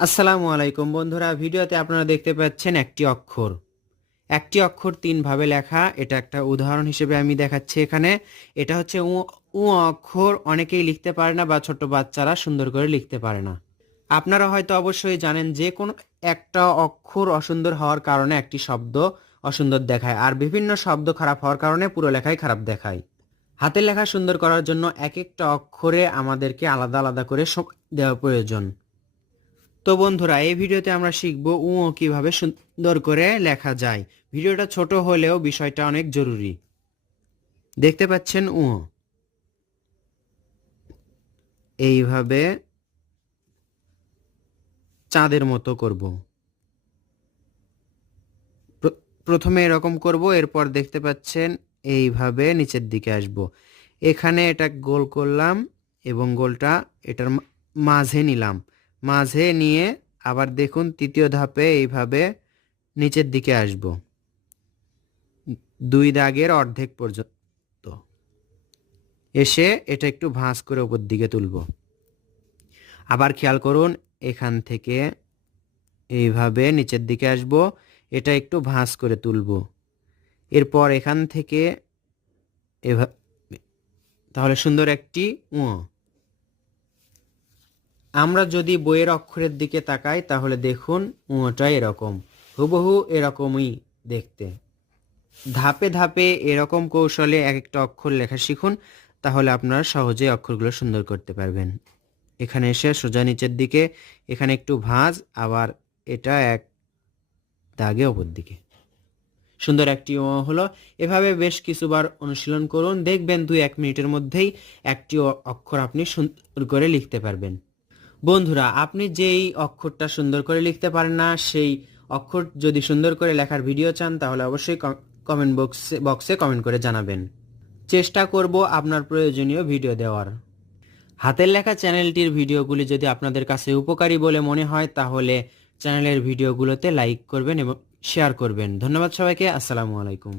আসসালামু আলাইকুম বন্ধুরা, ভিডিওতে আপনারা দেখতে পাচ্ছেন একটি অক্ষর তিন ভাবে লেখা। এটা একটা উদাহরণ হিসেবে আমি দেখাচ্ছি এখানে। এটা হচ্ছে উ উ অক্ষর। অনেকেই লিখতে পারে না বা ছোট বাচ্চারা সুন্দর করে লিখতে পারে না। আপনারা হয়তো অবশ্যই জানেন যে কোনো একটা অক্ষর অসুন্দর হওয়ার কারণে একটি শব্দ অসুন্দর দেখায়, আর বিভিন্ন শব্দ খারাপ হওয়ার কারণে পুরো লেখাই খারাপ দেখায়। হাতের লেখা সুন্দর করার জন্য এক একটা অক্ষরে আমাদেরকে আলাদা আলাদা করে দেওয়া প্রয়োজন। তো বন্ধুরা, এই ভিডিওতে আমরা শিখব কিভাবে সুন্দর করে লেখা যায়। ভিডিওটা ছোট হলেও বিষয়টা অনেক জরুরি। দেখতে পাচ্ছেন এইভাবে চাঁদের মতো করব। প্রথমে এরকম করব, এরপর দেখতে পাচ্ছেন এইভাবে নিচের দিকে আসব। এখানে এটা গোল করলাম এবং গোলটা এটার মাঝে নিলাম। মাঝে নিয়ে আবার দেখুন তৃতীয় ধাপে এইভাবে নিচের দিকে আসব, দুই দাগের অর্ধেক পর্যন্ত এসে এটা একটু ভাঁজ করে উপর দিকে তুলব। আবার খেয়াল করুন, এখান থেকে এইভাবে নিচের দিকে আসব, এটা একটু ভাঁজ করে তুলব। এরপর এখান থেকে এভাবে, তাহলে সুন্দর একটি আমরা যদি বইয়ের অক্ষরের দিকে তাকাই তাহলে দেখুন উটা এরকম, হুবহু এরকমই দেখতে। ধাপে ধাপে এরকম কৌশলে এক একটা অক্ষর লেখা শিখুন, তাহলে আপনারা সহজেই অক্ষরগুলো সুন্দর করতে পারবেন। এখানে এসে সোজা নিচের দিকে, এখানে একটু ভাঁজ, আবার এটা এক দাগে ওপর দিকে, সুন্দর একটি হলো। এভাবে বেশ কিছুবার অনুশীলন করুন, দেখবেন 2-1 মিনিটের মধ্যেই একটি অক্ষর আপনি সুন্দর করে লিখতে পারবেন। বন্ধুরা, আপনি যেই অক্ষরটা সুন্দর করে লিখতে পারেন না, সেই অক্ষর যদি সুন্দর করে লেখার ভিডিও চান তাহলে অবশ্যই কমেন্ট বক্সে কমেন্ট করে জানাবেন। চেষ্টা করব আপনার প্রয়োজনীয় ভিডিও দেওয়ার। হাতের লেখা চ্যানেলটির ভিডিওগুলি যদি আপনাদের কাছে উপকারী বলে মনে হয় তাহলে চ্যানেলের ভিডিওগুলোতে লাইক করবেন এবং শেয়ার করবেন। ধন্যবাদ সবাইকে। আসসালামু আলাইকুম।